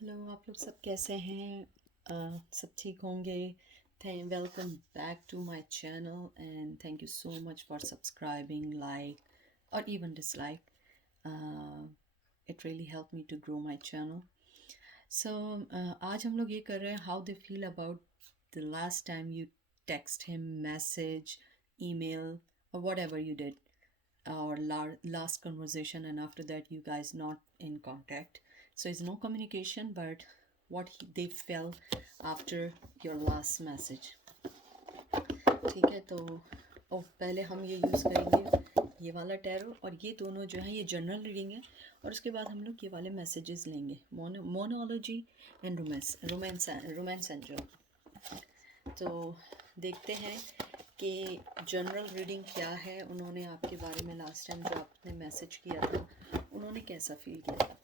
Hello, आप लोग सब कैसे हैं? सब ठीक होंगे? Welcome back to my channel and thank you so much for subscribing, like और even dislike. It really help me to grow my channel. So आज हम लोग ये कर रहे हैं how they feel about the last time you text him, message, email, or whatever you did, our last conversation, and after that you guys not in contact. So it's no communication, but they felt after your last message. ठीक है, तो पहले हम ये use करेंगे ये वाला tarot, और ये दोनों जो है ये जनरल रीडिंग है, और उसके बाद हम लोग ये वाले मैसेजेस लेंगे, मोनोलॉजी एंड रोमांस एंजल. तो देखते हैं कि जनरल रीडिंग क्या है. उन्होंने आपके बारे में लास्ट टाइम जो आपने मैसेज किया था उन्होंने कैसा फील किया था.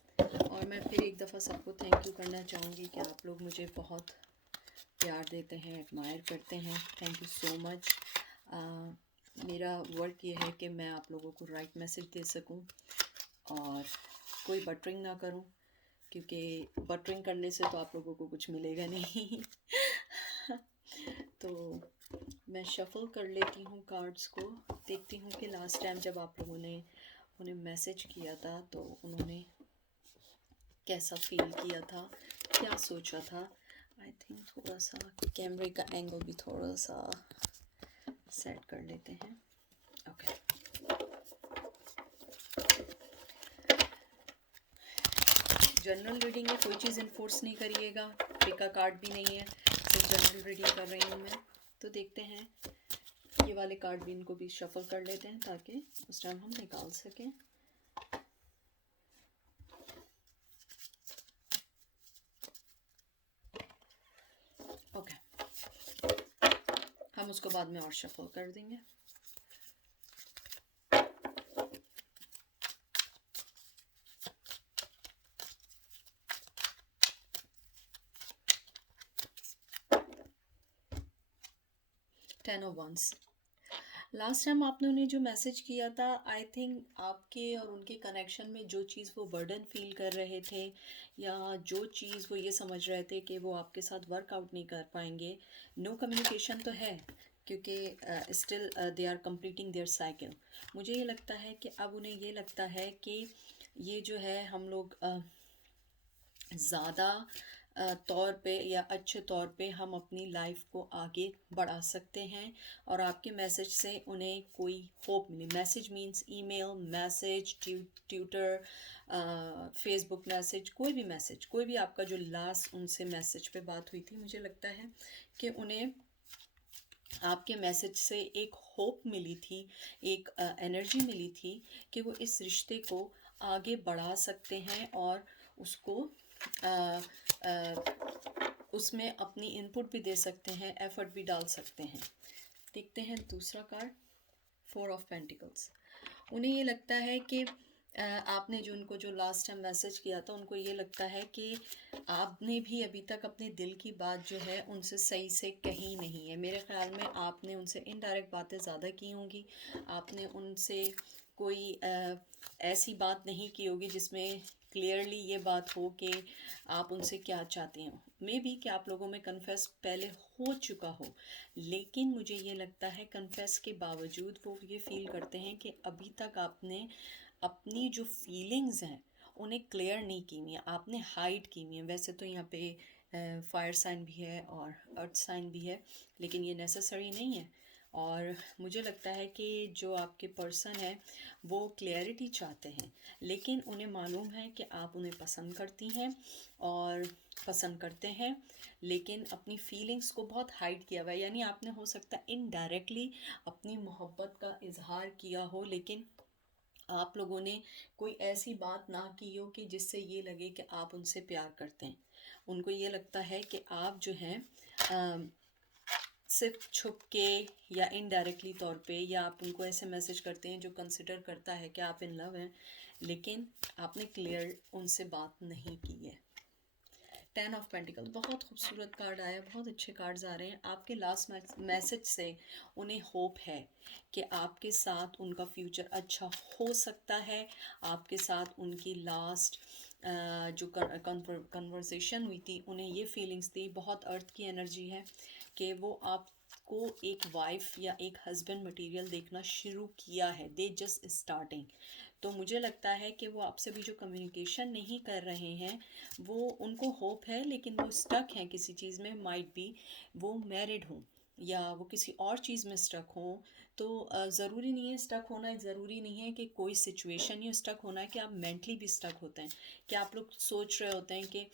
और मैं फिर एक दफ़ा सबको थैंक यू करना चाहूँगी कि आप लोग मुझे बहुत प्यार देते हैं, एडमायर करते हैं. Thank you so much. मेरा वर्क ये है कि मैं आप लोगों को राइट मैसेज दे सकूं और कोई बटरिंग ना करूं, क्योंकि बटरिंग करने से तो आप लोगों को कुछ मिलेगा नहीं. तो मैं शफ़ल कर लेती हूँ कार्ड्स को, देखती हूँ कि लास्ट टाइम जब आप लोगों ने उन्हें मैसेज किया था तो उन्होंने कैसा फील किया था, क्या सोचा था. आई थिंक थोड़ा सा कैमरे का एंगल भी थोड़ा सा सेट कर लेते हैं. ओके. जनरल रीडिंग है, कोई चीज़ इन्फोर्स नहीं करिएगा. पिका कार्ड भी नहीं है, सिर्फ जनरल रीडिंग कर रही हूँ मैं. तो देखते हैं, ये वाले कार्ड भी इनको भी शफल कर लेते हैं ताकि उस टाइम हम निकाल सकें. ओके, हम उसको बाद में और शफल कर देंगे. Ten of wands. Last time आपने उन्हें जो मैसेज किया था, आई थिंक आपके और उनके कनेक्शन में जो चीज़ वो बर्डन फील कर रहे थे, या जो चीज़ वो ये समझ रहे थे कि वो आपके साथ वर्कआउट नहीं कर पाएंगे. नो कम्युनिकेशन तो है, क्योंकि still they are completing their cycle. मुझे ये लगता है कि अब उन्हें ये लगता है कि ये जो है हम लोग ज़्यादा तौर पे या अच्छे तौर पे हम अपनी लाइफ को आगे बढ़ा सकते हैं, और आपके मैसेज से उन्हें कोई होप मिली. Message means email, message, Twitter, Facebook message, कोई भी आपका जो लास्ट उनसे मैसेज पे बात हुई थी, मुझे लगता है कि उन्हें आपके मैसेज से एक होप मिली थी, एक एनर्जी मिली थी कि वो इस रिश्ते को आगे बढ़ा सकते हैं और उसको आ, आ, उसमें अपनी इनपुट भी दे सकते हैं, एफर्ट भी डाल सकते हैं. देखते हैं दूसरा कार्ड, फोर ऑफ पेंटिकल्स. उन्हें ये लगता है कि आपने जो उनको जो लास्ट टाइम मैसेज किया था, उनको ये लगता है कि आपने भी अभी तक अपने दिल की बात जो है उनसे सही से कही नहीं है. मेरे ख्याल में आपने उनसे इनडायरेक्ट बातें ज़्यादा की होंगी. आपने उनसे कोई ऐसी बात नहीं की होगी जिसमें क्लियरली ये बात हो कि आप उनसे क्या चाहते हो. मे बी कि आप लोगों में कन्फेस पहले हो चुका हो, लेकिन मुझे ये लगता है कन्फेस के बावजूद वो ये फील करते हैं कि अभी तक आपने अपनी जो फीलिंग्स हैं उन्हें क्लियर नहीं की हुई हैं, आपने हाइड की हुई हैं. वैसे तो यहाँ पे फायर साइन भी है और अर्थ साइन भी है, लेकिन ये नेसेसरी नहीं है. और मुझे लगता है कि जो आपके पर्सन है वो क्लियरिटी चाहते हैं, लेकिन उन्हें मालूम है कि आप उन्हें पसंद करती हैं और पसंद करते हैं, लेकिन अपनी फीलिंग्स को बहुत हाइड किया हुआ है. यानी आपने हो सकता है इनडायरेक्टली अपनी मोहब्बत का इजहार किया हो, लेकिन आप लोगों ने कोई ऐसी बात ना की हो कि जिससे ये लगे कि आप उनसे प्यार करते हैं. उनको ये लगता है कि आप जो हैं सिर्फ छुप के या इनडायरेक्टली तौर पे, या आप उनको ऐसे मैसेज करते हैं जो कंसिडर करता है कि आप इन लव हैं, लेकिन आपने क्लियर उनसे बात नहीं की है. टेन ऑफ पेंटिकल, बहुत खूबसूरत कार्ड आया, बहुत अच्छे कार्ड्स आ रहे हैं. आपके लास्ट मैसेज से उन्हें होप है कि आपके साथ उनका फ्यूचर अच्छा हो सकता है. आपके साथ उनकी लास्ट जो कन्वर्सेशन हुई थी उन्हें ये फीलिंग्स थी, बहुत अर्थ की एनर्जी है कि वो आपको एक वाइफ या एक हस्बैंड मटेरियल देखना शुरू किया है, दे जस्ट स्टार्टिंग। तो मुझे लगता है कि वो आपसे भी जो कम्युनिकेशन नहीं कर रहे हैं, वो उनको होप है लेकिन वो स्टक हैं किसी चीज़ में, माइट बी वो मैरिड हों या वो किसी और चीज़ में स्टक हों। तो ज़रूरी नहीं है स्टक होना, ज़रूरी नहीं है कि कोई सिचुएशन ही स्टक होना है, कि आप मेंटली भी स्टक होते हैं, कि आप लोग सोच रहे होते हैं कि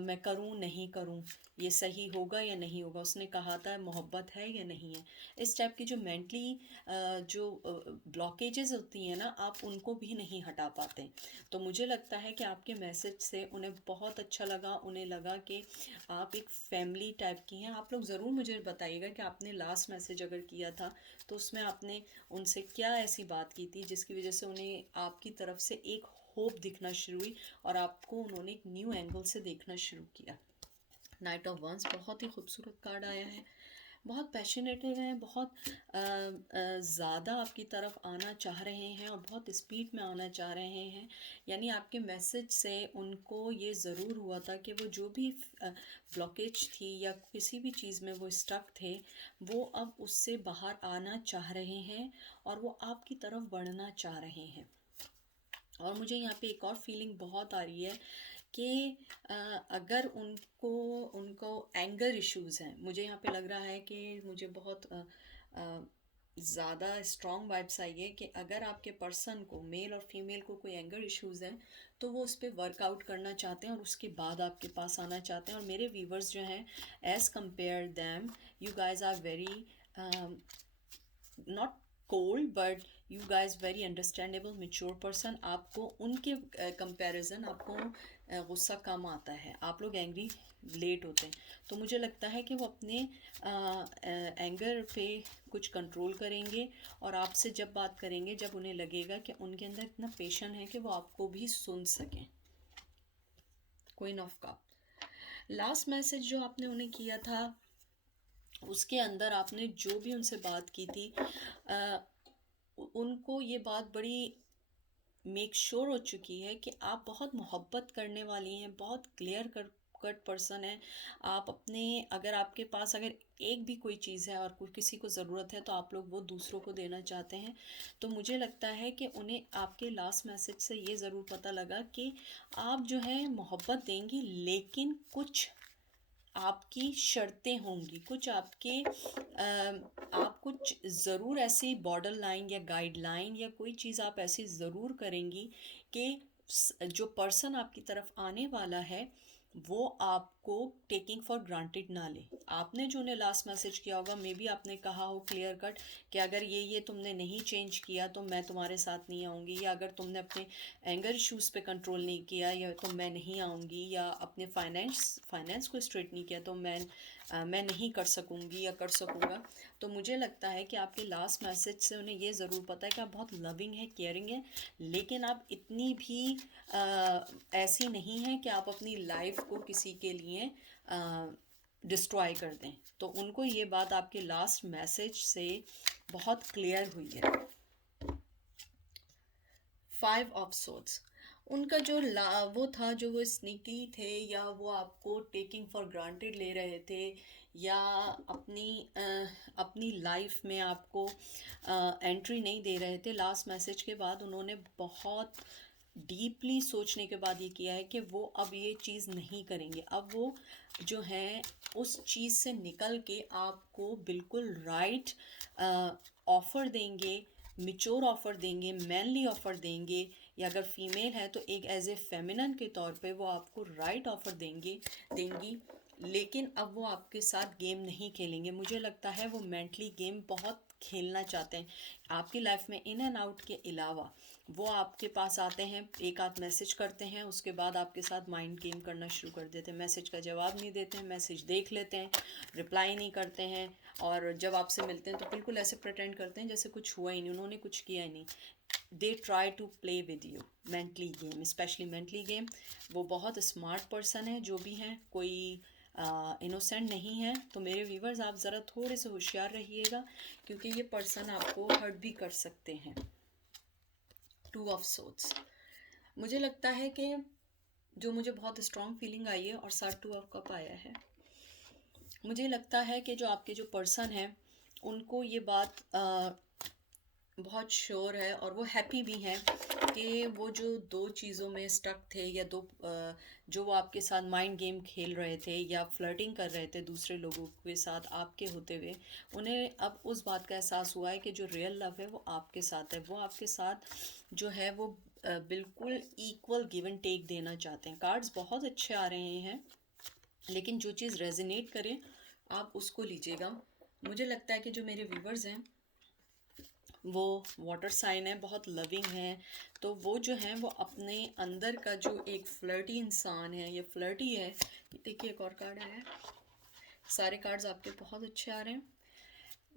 मैं करूं नहीं करूं, ये सही होगा या नहीं होगा, उसने कहा था मोहब्बत है या नहीं है। इस टाइप की जो मेंटली जो ब्लॉकेजेस होती हैं ना, आप उनको भी नहीं हटा पाते। तो मुझे लगता है कि आपके मैसेज से उन्हें बहुत अच्छा लगा, उन्हें लगा कि आप एक फैमिली टाइप की हैं। आप लोग ज़रूर मुझे बताइएगा कि आपने लास्ट मैसेज अगर किया था तो उसमें आपने उनसे क्या ऐसी बात की थी जिसकी वजह से उन्हें आपकी तरफ से एक होप दिखना शुरू हुई और आपको उन्होंने एक न्यू एंगल से देखना शुरू किया। नाइट ऑफ वंस बहुत ही खूबसूरत कार्ड आया है, बहुत पैशनेटेड हैं, बहुत ज़्यादा आपकी तरफ आना चाह रहे हैं और बहुत स्पीड में आना चाह रहे हैं। यानी आपके मैसेज से उनको ये ज़रूर हुआ था कि वो जो भी ब्लॉकेज थी या किसी भी चीज़ में वो स्टक थे, वो अब उससे बाहर आना चाह रहे हैं और वो आपकी तरफ बढ़ना चाह रहे हैं। और मुझे यहाँ पे एक और फीलिंग बहुत आ रही है कि अगर उनको उनको एंगर इश्यूज़ हैं, मुझे यहाँ पे लग रहा है कि मुझे बहुत ज़्यादा स्ट्रॉन्ग वाइब्स आई है कि अगर आपके पर्सन को, मेल और फीमेल को, कोई एंगर इश्यूज़ हैं तो वो उस पर वर्कआउट करना चाहते हैं और उसके बाद आपके पास आना चाहते हैं। और मेरे व्यूवर्स जो हैं, as compare them, you guys are very not cold but you guys very understandable mature person. आपको उनके कंपैरिजन आपको गुस्सा कम आता है, आप लोग एंग्री लेट होते हैं। तो मुझे लगता है कि वो अपने एंगर पे कुछ कंट्रोल करेंगे और आपसे जब बात करेंगे जब उन्हें लगेगा कि उनके अंदर इतना पेशेंस है कि वो आपको भी सुन सकें। Queen of cup, last message जो आपने उन्हें किया था उसके अंदर आपने जो भी उनसे बात की थी, उनको ये बात बड़ी मेक श्योर हो चुकी है कि आप बहुत मोहब्बत करने वाली हैं, बहुत क्लियर कट पर्सन है। आप अपने, अगर आपके पास अगर एक भी कोई चीज़ है और कोई किसी को ज़रूरत है तो आप लोग वो दूसरों को देना चाहते हैं। तो मुझे लगता है कि उन्हें आपके लास्ट मैसेज से ये ज़रूर पता लगा कि आप जो है मोहब्बत देंगी, लेकिन कुछ आपकी शर्तें होंगी, कुछ आपके आप कुछ ज़रूर ऐसी बॉर्डर लाइन या गाइडलाइन या कोई चीज़ आप ऐसी ज़रूर करेंगी कि जो पर्सन आपकी तरफ आने वाला है वो आपको टेकिंग फॉर ग्रांटेड ना ले। आपने जो उन्हें लास्ट मैसेज किया होगा, मे बी आपने कहा हो क्लियर कट कि अगर ये तुमने नहीं चेंज किया तो मैं तुम्हारे साथ नहीं आऊँगी, या अगर तुमने अपने एंगर इश्यूज़ पे कंट्रोल नहीं किया या तो मैं नहीं आऊँगी, या अपने फाइनेंस को स्ट्रेट नहीं किया तो मैं नहीं कर सकूँगी या कर सकूँगा। तो मुझे लगता है कि आपके लास्ट मैसेज से उन्हें ये ज़रूर पता है कि आप बहुत लविंग है, केयरिंग है, लेकिन आप इतनी भी ऐसी नहीं है कि आप अपनी लाइफ को किसी के लिए डिस्ट्रॉय कर दें। तो उनको ये बात आपके लास्ट मैसेज से बहुत क्लियर हुई है। 5 ऑफ सोर्ड्स, उनका जो वो था, जो वो स्नीकी थे या वो आपको टेकिंग फॉर ग्रांटेड ले रहे थे या अपनी लाइफ में आपको एंट्री नहीं दे रहे थे, लास्ट मैसेज के बाद उन्होंने बहुत डीपली सोचने के बाद ये किया है कि वो अब ये चीज़ नहीं करेंगे। अब वो जो हैं उस चीज़ से निकल के आपको बिल्कुल राइट ऑफ़र देंगे, मिच्योर ऑफ़र देंगे, मैनली ऑफ़र देंगे, या अगर फीमेल है तो एक एज ए फेमिनन के तौर पे वो आपको राइट ऑफ़र देंगी। लेकिन अब वो आपके साथ गेम नहीं खेलेंगे। मुझे लगता है वो मेंटली गेम बहुत खेलना चाहते हैं आपकी लाइफ में। इन एंड आउट के अलावा वो आपके पास आते हैं, एक आध मैसेज करते हैं, उसके बाद आपके साथ माइंड गेम करना शुरू कर देते हैं। मैसेज का जवाब नहीं देते हैं, मैसेज देख लेते हैं, रिप्लाई नहीं करते हैं, और जब आपसे मिलते हैं तो बिल्कुल ऐसे प्रिटेंड करते हैं जैसे कुछ हुआ ही नहीं, उन्होंने कुछ किया ही नहीं। They try to play with you mentally game, specially mentally game. वो बहुत स्मार्ट पर्सन है जो भी हैं, कोई इनोसेंट नहीं है। तो मेरे व्यूवर्स, आप ज़रा थोड़े से होशियार रहिएगा क्योंकि ये पर्सन आपको हर्ट भी कर सकते हैं। 2 ऑफ सोर्ड्स, मुझे लगता है कि जो मुझे बहुत स्ट्रॉन्ग फीलिंग आई है, और साथ 2 ऑफ कप आया है। मुझे लगता है कि जो आपके जो पर्सन है उनको ये बात बहुत श्योर है, और वो हैप्पी भी हैं कि वो जो दो चीज़ों में स्टक थे, या दो जो वो आपके साथ माइंड गेम खेल रहे थे या फ्लर्टिंग कर रहे थे दूसरे लोगों के साथ आपके होते हुए, उन्हें अब उस बात का एहसास हुआ है कि जो रियल लव है वो आपके साथ है। वो आपके साथ जो है वो बिल्कुल इक्वल गिव एंड टेक देना चाहते हैं। कार्ड्स बहुत अच्छे आ रहे हैं, लेकिन जो चीज़ रेजोनेट करे आप उसको लीजिएगा। मुझे लगता है कि जो मेरे व्यूवर्स हैं वो वाटर साइन है, बहुत लविंग है, तो वो जो हैं वो अपने अंदर का जो एक फ्लर्टी इंसान है या फ्लर्टी है। देखिए एक और कार्ड आया है। सारे कार्ड्स आपके बहुत अच्छे आ रहे हैं।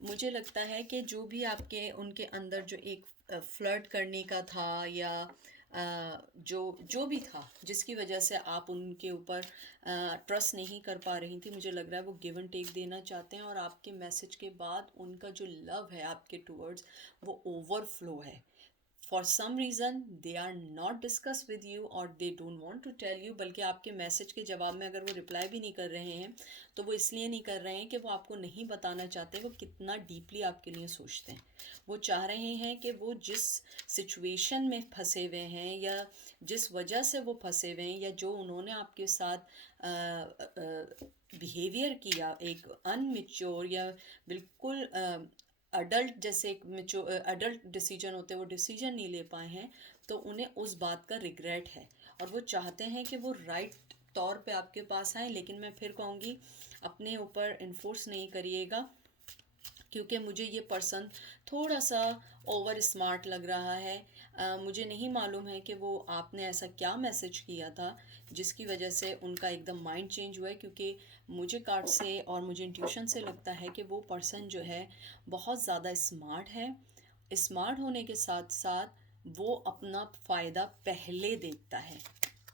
मुझे लगता है कि जो भी आपके उनके अंदर जो एक फ्लर्ट करने का था, या जो जो भी था जिसकी वजह से आप उनके ऊपर ट्रस्ट नहीं कर पा रही थी, मुझे लग रहा है वो गिव एंड टेक देना चाहते हैं, और आपके मैसेज के बाद उनका जो लव है आपके टूवर्ड्स वो ओवरफ्लो है। For some reason they are not discuss with you, और they don't want to tell you, बल्कि आपके मैसेज के जवाब में अगर वो रिप्लाई भी नहीं कर रहे हैं तो वो इसलिए नहीं कर रहे हैं कि वो आपको नहीं बताना चाहते वो कितना डीपली आपके लिए सोचते हैं। वो चाह रहे हैं कि वो जिस सिचुएशन में फंसे हुए हैं, या जिस वजह से वो फंसे हुए हैं, या जो उन्होंने आपके साथ बिहेवियर किया, एक अनमिच्योर या बिल्कुल अडल्ट जैसे एक अडल्ट डिसीजन होते हैं, वो डिसीजन नहीं ले पाए हैं, तो उन्हें उस बात का रिग्रेट है, और वो चाहते हैं कि वो राइट तौर पे आपके पास आए। लेकिन मैं फिर कहूँगी अपने ऊपर इन्फोर्स नहीं करिएगा, क्योंकि मुझे ये पर्सन थोड़ा सा ओवर स्मार्ट लग रहा है। मुझे नहीं मालूम है कि वो आपने ऐसा क्या मैसेज किया था जिसकी वजह से उनका एकदम माइंड चेंज हुआ है, क्योंकि मुझे कार्ड से और मुझे इंट्यूशन से लगता है कि वो पर्सन जो है बहुत ज़्यादा स्मार्ट है। स्मार्ट होने के साथ साथ वो अपना फ़ायदा पहले देखता है,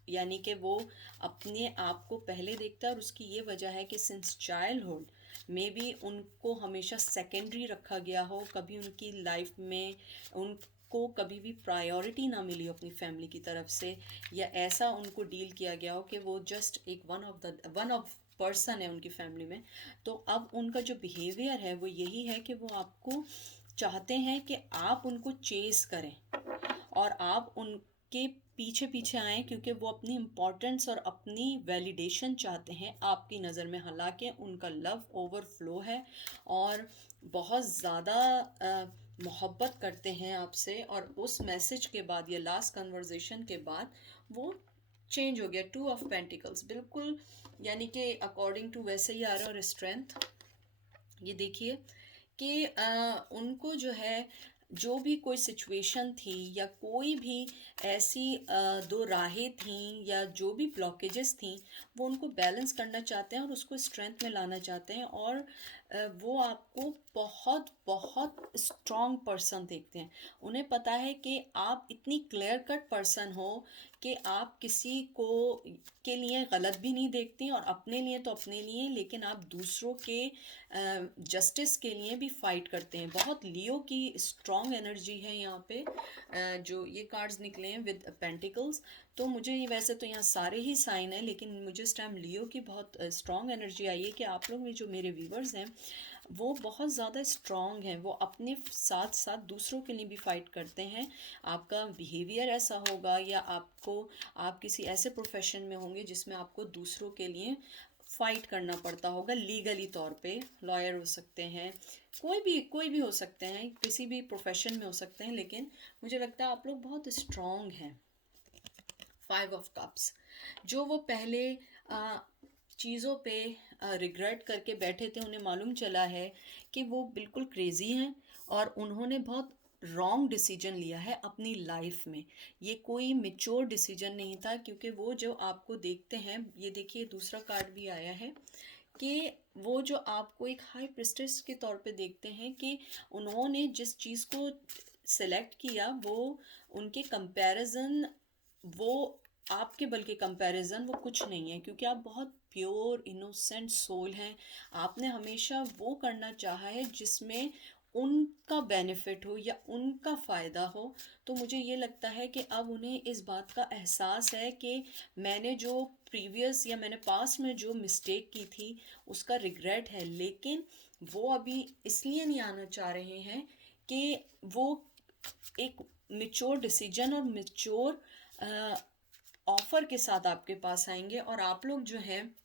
यानी कि वो अपने आप को पहले देखता है, और उसकी ये वजह है कि सिंस चाइल्डहुड मे बी उनको हमेशा सेकेंडरी रखा गया हो, कभी उनकी लाइफ में उनको कभी भी प्रायोरिटी ना मिली हो अपनी फैमिली की तरफ से, या ऐसा उनको डील किया गया हो कि वो जस्ट एक वन ऑफ पर्सन है उनकी फैमिली में। तो अब उनका जो बिहेवियर है वो यही है कि वो आपको चाहते हैं कि आप उनको चेस करें, और आप उनके पीछे पीछे आएँ, क्योंकि वो अपनी इम्पोर्टेंस और अपनी वैलिडेशन चाहते हैं आपकी नज़र में। हालांकि उनका लव ओवरफ्लो है, और बहुत ज़्यादा मोहब्बत करते हैं आपसे, और उस मैसेज के बाद या लास्ट कन्वर्जेशन के बाद वो चेंज हो गया। 2 ऑफ पेंटिकल्स बिल्कुल, यानी कि अकॉर्डिंग टू वैसे ही आ रहा है। और स्ट्रेंथ ये देखिए कि उनको जो है जो भी कोई सिचुएशन थी, या कोई भी ऐसी दो राहें थीं, या जो भी ब्लॉकेजेस थीं, वो उनको बैलेंस करना चाहते हैं और उसको स्ट्रेंथ में लाना चाहते हैं, और वो आपको बहुत बहुत स्ट्रॉन्ग पर्सन देखते हैं। उन्हें पता है कि आप इतनी क्लियर कट पर्सन हो कि आप किसी को के लिए गलत भी नहीं देखती, और अपने लिए तो अपने लिए, लेकिन आप दूसरों के जस्टिस के लिए भी फाइट करते हैं। बहुत लियो की स्ट्रॉन्ग एनर्जी है यहाँ पे। जो ये कार्ड्स निकले हैं विद पेंटिकल्स, तो मुझे ये वैसे तो यहाँ सारे ही साइन है, लेकिन मुझे इस टाइम लियो की बहुत स्ट्रॉन्ग एनर्जी आई है कि आप लोग में जो मेरे व्यूवर्स हैं वो बहुत ज़्यादा स्ट्रॉन्ग हैं। वो अपने साथ साथ दूसरों के लिए भी फाइट करते हैं। आपका बिहेवियर ऐसा होगा, या आप किसी ऐसे प्रोफेशन में होंगे जिसमें आपको दूसरों के लिए फाइट करना पड़ता होगा लीगली तौर पे। लॉयर हो सकते हैं, कोई भी हो सकते हैं, किसी भी प्रोफेशन में हो सकते हैं, लेकिन मुझे लगता है आप लोग बहुत स्ट्रॉन्ग हैं। 5 ऑफ कप्स, जो वो पहले चीज़ों पे रिग्रेट करके बैठे थे, उन्हें मालूम चला है कि वो बिल्कुल क्रेज़ी हैं, और उन्होंने बहुत रॉन्ग डिसीजन लिया है अपनी लाइफ में। ये कोई मेच्योर डिसीजन नहीं था, क्योंकि वो जो आपको देखते हैं, ये देखिए दूसरा कार्ड भी आया है कि वो जो आपको एक हाई प्रिस्टेस के तौर पे देखते हैं, कि उन्होंने जिस चीज़ को सेलेक्ट किया वो उनके कंपैरिजन, वो आपके बल्कि कंपैरिजन वो कुछ नहीं है, क्योंकि आप बहुत प्योर इनोसेंट सोल हैं। आपने हमेशा वो करना चाहा है जिसमें उनका बेनिफिट हो या उनका फ़ायदा हो। तो मुझे ये लगता है कि अब उन्हें इस बात का एहसास है कि मैंने जो प्रीवियस या मैंने पास्ट में जो मिस्टेक की थी उसका रिग्रेट है, लेकिन वो अभी इसलिए नहीं आना चाह रहे हैं कि वो एक मिच्योर डिसीजन और मिच्योर ऑफ़र के साथ आपके पास आएंगे। और आप लोग जो हैं,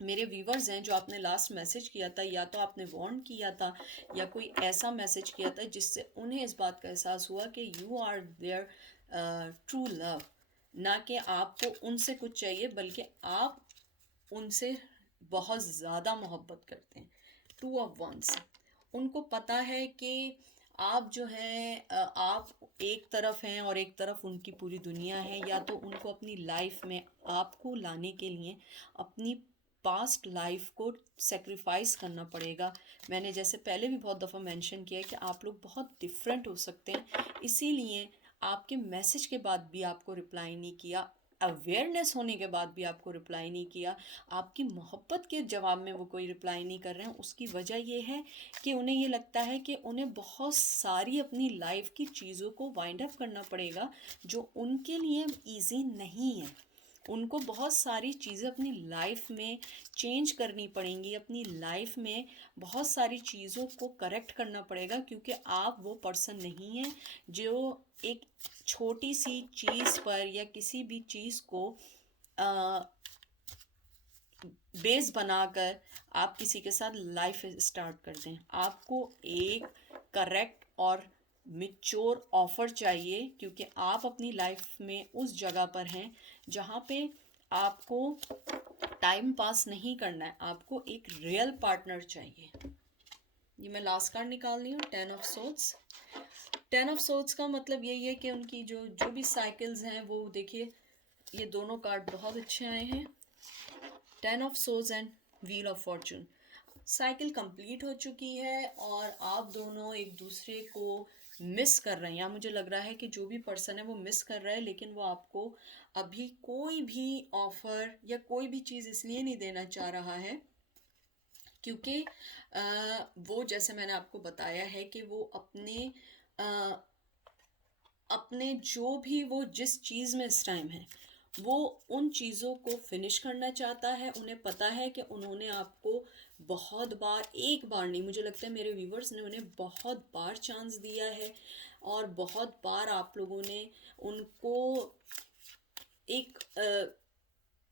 मेरे व्यूवर्स हैं, जो आपने लास्ट मैसेज किया था, या तो आपने वार्न किया था या कोई ऐसा मैसेज किया था जिससे उन्हें इस बात का एहसास हुआ कि you are their true love, ना कि आपको उनसे कुछ चाहिए बल्कि आप उनसे बहुत ज़्यादा मोहब्बत करते हैं। टू ऑफ वंस, उनको पता है कि आप जो हैं आप एक तरफ हैं और एक तरफ उनकी पूरी दुनिया है। या तो उनको अपनी लाइफ में आपको लाने के लिए अपनी पास्ट लाइफ को सेक्रीफाइस करना पड़ेगा। मैंने जैसे पहले भी बहुत दफ़ा मेंशन किया है कि आप लोग बहुत डिफरेंट हो सकते हैं, इसीलिए आपके मैसेज के बाद भी आपको रिप्लाई नहीं किया, अवेयरनेस होने के बाद भी आपको रिप्लाई नहीं किया, आपकी मोहब्बत के जवाब में वो कोई रिप्लाई नहीं कर रहे हैं। उसकी वजह ये है कि उन्हें ये लगता है कि उन्हें बहुत सारी अपनी लाइफ की चीज़ों को वाइंड अप करना पड़ेगा जो उनके लिए इजी नहीं है। उनको बहुत सारी चीज़ें अपनी लाइफ में चेंज करनी पड़ेंगी, अपनी लाइफ में बहुत सारी चीज़ों को करेक्ट करना पड़ेगा, क्योंकि आप वो पर्सन नहीं हैं जो एक छोटी सी चीज़ पर या किसी भी चीज़ को बेस बनाकर आप किसी के साथ लाइफ स्टार्ट कर दें। आपको एक करेक्ट और मिच्योर ऑफ़र चाहिए, क्योंकि आप अपनी लाइफ में उस जगह पर हैं जहाँ पे आपको टाइम पास नहीं करना है, आपको एक रियल पार्टनर चाहिए। ये मैं लास्ट कार्ड निकाल रही हूँ, 10 ऑफ सोर्ड्स। 10 ऑफ सोर्ड्स का मतलब यही है कि उनकी जो जो भी साइकिल्स हैं, वो देखिए ये दोनों कार्ड बहुत अच्छे आए हैं, 10 of swords and wheel of Fortune. Cycle complete हो चुकी है और आप दोनों एक दूसरे को मिस कर रहे हैं, या मुझे लग रहा है कि जो भी पर्सन है वो मिस कर रहा है, लेकिन वो आपको अभी कोई भी ऑफ़र या कोई भी चीज़ इसलिए नहीं देना चाह रहा है क्योंकि वो, जैसे मैंने आपको बताया है कि वो अपने जो भी वो जिस चीज़ में इस टाइम है, वो उन चीज़ों को फिनिश करना चाहता है। उन्हें पता है कि उन्होंने आपको बहुत बार, एक बार नहीं, मुझे लगता है मेरे व्यूवर्स ने उन्हें बहुत बार चांस दिया है और बहुत बार आप लोगों ने उनको एक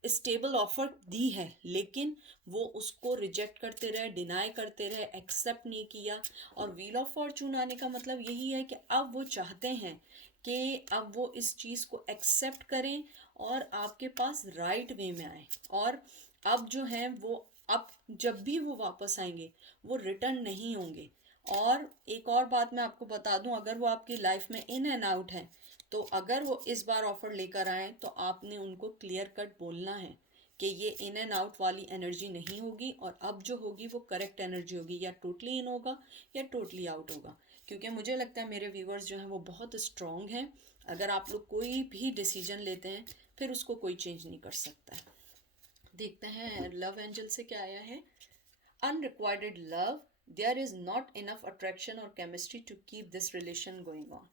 स्टेबल ऑफर दी है, लेकिन वो उसको रिजेक्ट करते रहे, डिनाई करते रहे, एक्सेप्ट नहीं किया। और व्हील ऑफ फॉर्चून आने का मतलब यही है कि अब वो चाहते हैं कि अब वो इस चीज़ को एक्सेप्ट करें और आपके पास राइट वे में आए। और अब जो है वो, अब जब भी वो वापस आएंगे वो रिटर्न नहीं होंगे। और एक और बात मैं आपको बता दूं, अगर वो आपकी लाइफ में इन एंड आउट है, तो अगर वो इस बार ऑफर लेकर आए तो आपने उनको क्लियर कट बोलना है कि ये इन एंड आउट वाली एनर्जी नहीं होगी, और अब जो होगी वो करेक्ट एनर्जी होगी, या टोटली इन होगा या टोटली आउट होगा। क्योंकि मुझे लगता है मेरे व्यूवर्स जो हैं वो बहुत स्ट्रॉन्ग हैं। अगर आप लोग कोई भी डिसीजन लेते हैं फिर उसको कोई चेंज नहीं कर सकता है। देखते हैं लव एंजल से क्या आया है। Unrequired love, there is not enough attraction और chemistry to keep this relation going on.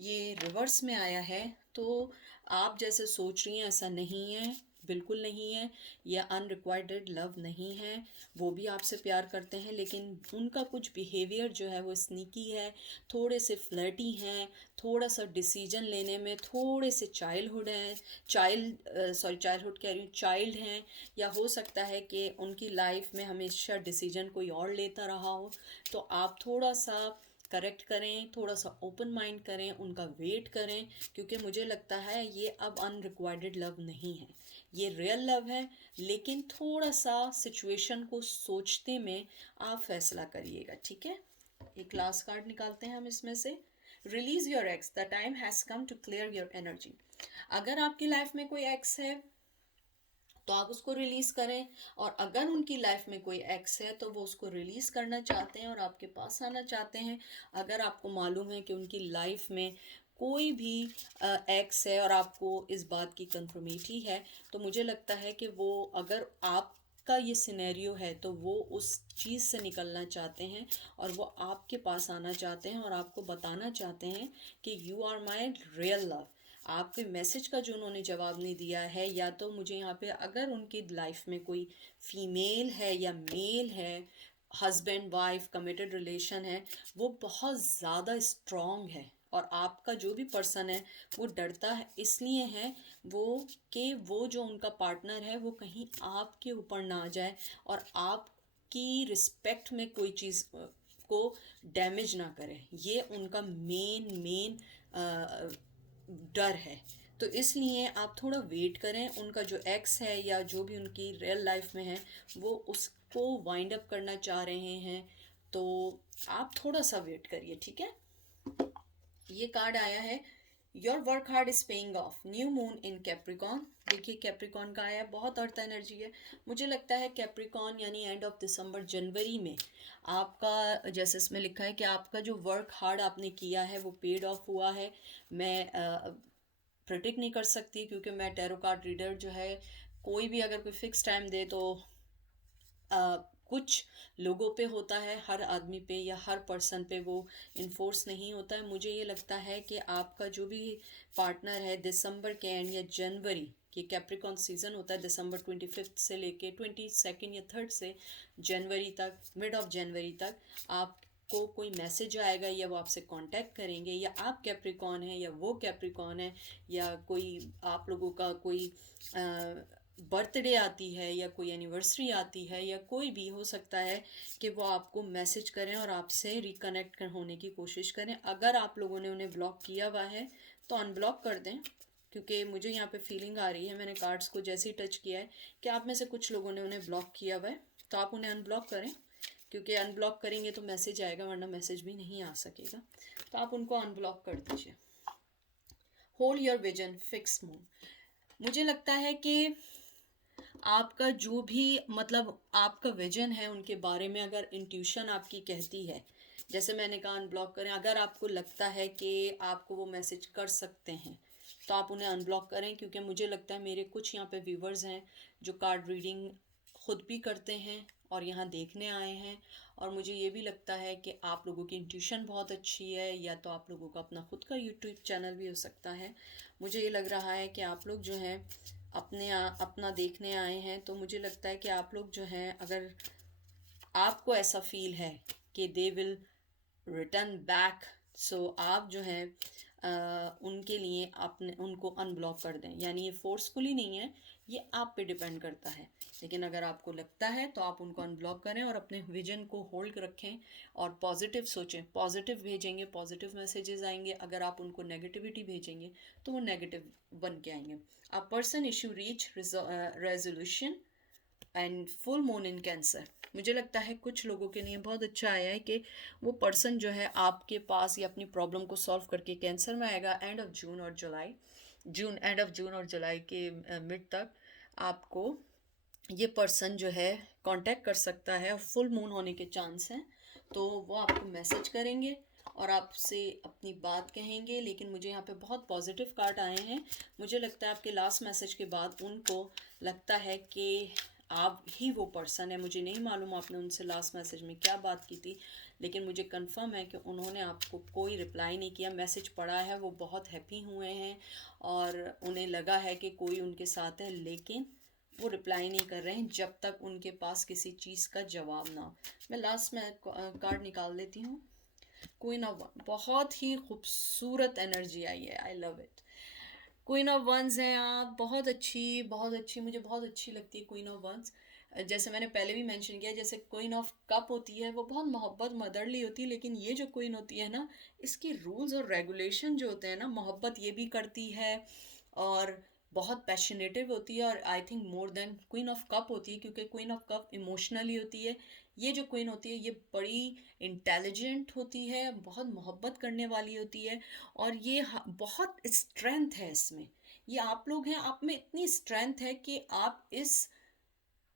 ये रिवर्स में आया है, तो आप जैसे सोच रही हैं ऐसा नहीं है, बिल्कुल नहीं है। यह अनरिक्वायर्ड लव नहीं है। वो भी आपसे प्यार करते हैं, लेकिन उनका कुछ बिहेवियर जो है वो स्नीकी है, थोड़े से फ्लर्टी हैं, थोड़ा सा डिसीजन लेने में थोड़े से चाइल्डहुड हैं, चाइल्डहुड कह रही हूँ, चाइल्ड हैं। या हो सकता है कि उनकी लाइफ में हमेशा डिसीजन कोई और लेता रहा हो। तो आप थोड़ा सा करेक्ट करें, थोड़ा सा ओपन माइंड करें, उनका वेट करें, क्योंकि मुझे लगता है ये अब अनरिक्वायर्ड लव नहीं है, ये रियल लव है। लेकिन थोड़ा सा सिचुएशन को सोचते में आप फैसला करिएगा, ठीक है। एक लास्ट कार्ड निकालते हैं हम इसमें से। Release your ex, the time has come to clear your energy. अगर आपकी लाइफ में कोई एक्स है तो आप उसको रिलीज़ करें, और अगर उनकी लाइफ में कोई एक्स है तो वो उसको रिलीज़ करना चाहते हैं और आपके पास आना चाहते हैं। अगर आपको मालूम है कि उनकी लाइफ में कोई भी एक्स है और आपको इस बात की कंफर्मिटी है, तो मुझे लगता है कि वो, अगर आप का ये सिनेरियो है तो वो उस चीज़ से निकलना चाहते हैं और वो आपके पास आना चाहते हैं और आपको बताना चाहते हैं कि you are my real love. आपके मैसेज का जो उन्होंने जवाब नहीं दिया है, या तो मुझे यहाँ पे अगर उनकी लाइफ में कोई फीमेल है या मेल है, हस्बैंड वाइफ कमिटेड रिलेशन है, वो बहुत ज़्यादा स्ट्रॉन्ग है और आपका जो भी पर्सन है वो डरता है, इसलिए है वो कि वो जो उनका पार्टनर है वो कहीं आपके ऊपर ना आ जाए और आपकी रिस्पेक्ट में कोई चीज़ को डैमेज ना करे। ये उनका मेन डर है। तो इसलिए आप थोड़ा वेट करें। उनका जो एक्स है या जो भी उनकी रियल लाइफ में है वो उसको वाइंड अप करना चाह रहे हैं, तो आप थोड़ा सा वेट करिए, ठीक है। ये कार्ड आया है, your work hard is paying off, new moon in Capricorn. देखिए कैप्रिकॉन का आया, बहुत अर्थ एनर्जी है। मुझे लगता है कैप्रिकॉन यानी एंड ऑफ दिसंबर जनवरी में आपका, जैसे इसमें लिखा है कि आपका जो वर्क हार्ड आपने किया है वो पेड ऑफ हुआ है। मैं प्रिडिक्ट नहीं कर सकती क्योंकि मैं टैरो कार्ड रीडर जो है, कोई भी अगर कोई फिक्स टाइम दे तो कुछ लोगों पे होता है, हर आदमी पे या हर पर्सन पे वो इन्फोर्स नहीं होता है। मुझे ये लगता है कि आपका जो भी पार्टनर है दिसंबर के एंड या जनवरी, कि कैप्रिकॉन सीजन होता है दिसंबर 25 से लेके 22 या 3 से जनवरी तक, मिड ऑफ जनवरी तक, आपको कोई मैसेज आएगा या वो आपसे कांटेक्ट करेंगे, या आप कैप्रिकॉन है या वो कैप्रिकॉन है, या कोई आप लोगों का कोई बर्थडे आती है या कोई एनिवर्सरी आती है या कोई भी हो सकता है कि वो आपको मैसेज करें और आपसे रिकनेक्ट होने की कोशिश करें। अगर आप लोगों ने उन्हें ब्लॉक किया हुआ है तो अनब्लॉक कर दें, क्योंकि मुझे यहाँ पे फीलिंग आ रही है, मैंने कार्ड्स को जैसे ही टच किया है कि आप में से कुछ लोगों ने उन्हें ब्लॉक किया हुआ है, तो आप उन्हें अनब्लॉक करें, क्योंकि अनब्लॉक करेंगे तो मैसेज आएगा वरना मैसेज भी नहीं आ सकेगा। तो आप उनको अनब्लॉक कर दीजिए। Hold your vision, fixed moon. मुझे लगता है कि आपका जो भी मतलब आपका विजन है उनके बारे में, अगर इंट्यूशन आपकी कहती है, जैसे मैंने कहा अनब्लॉक करें, अगर आपको लगता है कि आपको वो मैसेज कर सकते हैं तो आप उन्हें अनब्लॉक करें, क्योंकि मुझे लगता है मेरे कुछ यहाँ पे व्यूवर्स हैं जो कार्ड रीडिंग खुद भी करते हैं और यहाँ देखने आए हैं, और मुझे ये भी लगता है कि आप लोगों की इंट्यूशन बहुत अच्छी है, या तो आप लोगों का अपना खुद का यूट्यूब चैनल भी हो सकता है। मुझे ये लग रहा है कि आप लोग जो हैं अपना देखने आए हैं, तो मुझे लगता है कि आप लोग जो हैं, अगर आपको ऐसा फील है कि दे विल रिटर्न बैक, सो आप जो हैं उनके लिए अपने उनको अनब्लॉक कर दें। यानी ये फोर्सफुली नहीं है, ये आप पे डिपेंड करता है, लेकिन अगर आपको लगता है तो आप उनको अनब्लॉक करें और अपने विजन को होल्ड रखें और पॉजिटिव सोचें। पॉजिटिव भेजेंगे, पॉजिटिव मैसेजेस आएंगे। अगर आप उनको नेगेटिविटी भेजेंगे तो वो नेगेटिव बन के आएंगे। A person issue reach resolution and full moon in cancer. मुझे लगता है कुछ लोगों के लिए बहुत अच्छा आया है कि वो पर्सन जो है आपके पास या अपनी प्रॉब्लम को सॉल्व करके कैंसर में आएगा एंड ऑफ जून और जुलाई, एंड ऑफ जून और जुलाई के मिड तक आपको ये पर्सन जो है कांटेक्ट कर सकता है और फुल मून होने के चांस हैं, तो वो आपको मैसेज करेंगे और आपसे अपनी बात कहेंगे। लेकिन मुझे यहाँ पे बहुत पॉजिटिव कार्ड आए हैं। मुझे लगता है आपके लास्ट मैसेज के बाद उनको लगता है कि आप ही वो पर्सन है। मुझे नहीं मालूम आपने उनसे लास्ट मैसेज में क्या बात की थी, लेकिन मुझे कंफर्म है कि उन्होंने आपको कोई रिप्लाई नहीं किया। मैसेज पढ़ा है, वो बहुत हैप्पी हुए हैं और उन्हें लगा है कि कोई उनके साथ है, लेकिन वो रिप्लाई नहीं कर रहे हैं जब तक उनके पास किसी चीज़ का जवाब ना हो। मैं लास्ट में कार्ड निकाल लेती हूँ। क्वीन ऑफ वन, बहुत ही खूबसूरत एनर्जी आई है, I love it. Queen of wands हैं आप, बहुत अच्छी, बहुत अच्छी, मुझे बहुत अच्छी लगती है क्वीन ऑफ वंस। जैसे मैंने पहले भी मेंशन किया, जैसे क्वीन ऑफ कप होती है वो बहुत मोहब्बत मदरली होती है, लेकिन ये जो क्वीन होती है ना, इसके रूल्स और रेगुलेशन जो होते हैं ना, मोहब्बत ये भी करती है और बहुत पैशनेटिव होती है, और I think more than queen of cup होती है, क्योंकि क्वीन ऑफ कप इमोशनली होती है। ये जो क्वीन होती है ये बड़ी इंटेलिजेंट होती है, बहुत मोहब्बत करने वाली होती है, और ये बहुत स्ट्रेंथ है इसमें। ये आप लोग हैं, आप में इतनी स्ट्रेंथ है कि आप इस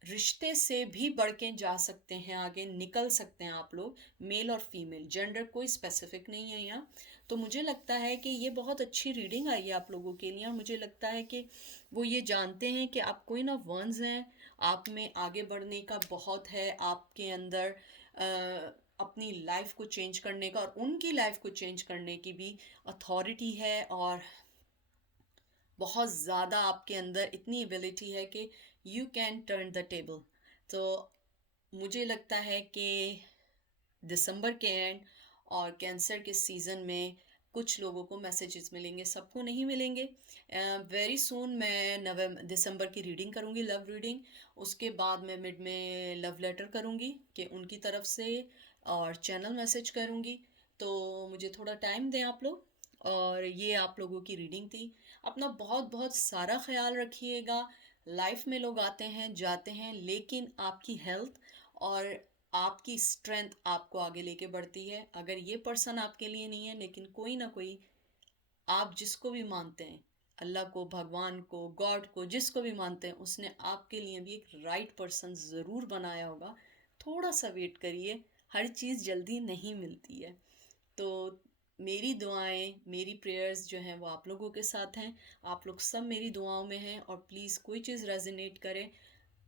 रिश्ते से भी बढ़ के जा सकते हैं, आगे निकल सकते हैं आप लोग। मेल और फीमेल जेंडर कोई स्पेसिफिक नहीं है यहाँ। तो मुझे लगता है कि ये बहुत अच्छी रीडिंग आई है आप लोगों के लिए, और मुझे लगता है कि वो ये जानते हैं कि आप क्वीन ऑफ वंस हैं आप में आगे बढ़ने का बहुत है, आपके अंदर अपनी लाइफ को चेंज करने का और उनकी लाइफ को चेंज करने की भी अथॉरिटी है, और बहुत ज़्यादा आपके अंदर इतनी एबिलिटी है कि you can turn the table. तो मुझे लगता है कि दिसंबर के एंड और कैंसर के सीज़न में कुछ लोगों को मैसेजेस मिलेंगे, सबको नहीं मिलेंगे। वेरी सून मैं दिसंबर की रीडिंग करूँगी, लव रीडिंग। उसके बाद मैं मिड में लव लेटर करूँगी कि उनकी तरफ से, और चैनल मैसेज करूँगी। तो मुझे थोड़ा टाइम दें आप लोग। और ये आप लोगों की रीडिंग थी। अपना बहुत बहुत सारा ख्याल रखिएगा। लाइफ में लोग आते हैं जाते हैं, लेकिन आपकी हेल्थ और आपकी स्ट्रेंथ आपको आगे लेके बढ़ती है। अगर ये पर्सन आपके लिए नहीं है, लेकिन कोई ना कोई, आप जिसको भी मानते हैं, अल्लाह को, भगवान को, गॉड को, जिसको भी मानते हैं, उसने आपके लिए भी एक राइट पर्सन ज़रूर बनाया होगा। थोड़ा सा वेट करिए, हर चीज़ जल्दी नहीं मिलती है। तो मेरी दुआएं, मेरी प्रेयर्स जो हैं वो आप लोगों के साथ हैं। आप लोग सब मेरी दुआओं में हैं, और प्लीज़ कोई चीज़ रेजोनेट करे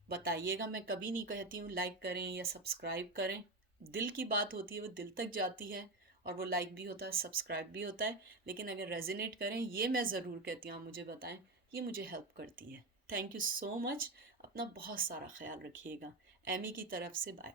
बताइएगा। मैं कभी नहीं कहती हूँ लाइक करें या सब्सक्राइब करें। दिल की बात होती है, वो दिल तक जाती है, और वो लाइक भी होता है, सब्सक्राइब भी होता है। लेकिन अगर रेजोनेट करें, ये मैं ज़रूर कहती हूँ, आप मुझे बताएं, ये मुझे हेल्प करती है। Thank you so much. अपना बहुत सारा ख्याल रखिएगा। एमी की तरफ से बाय।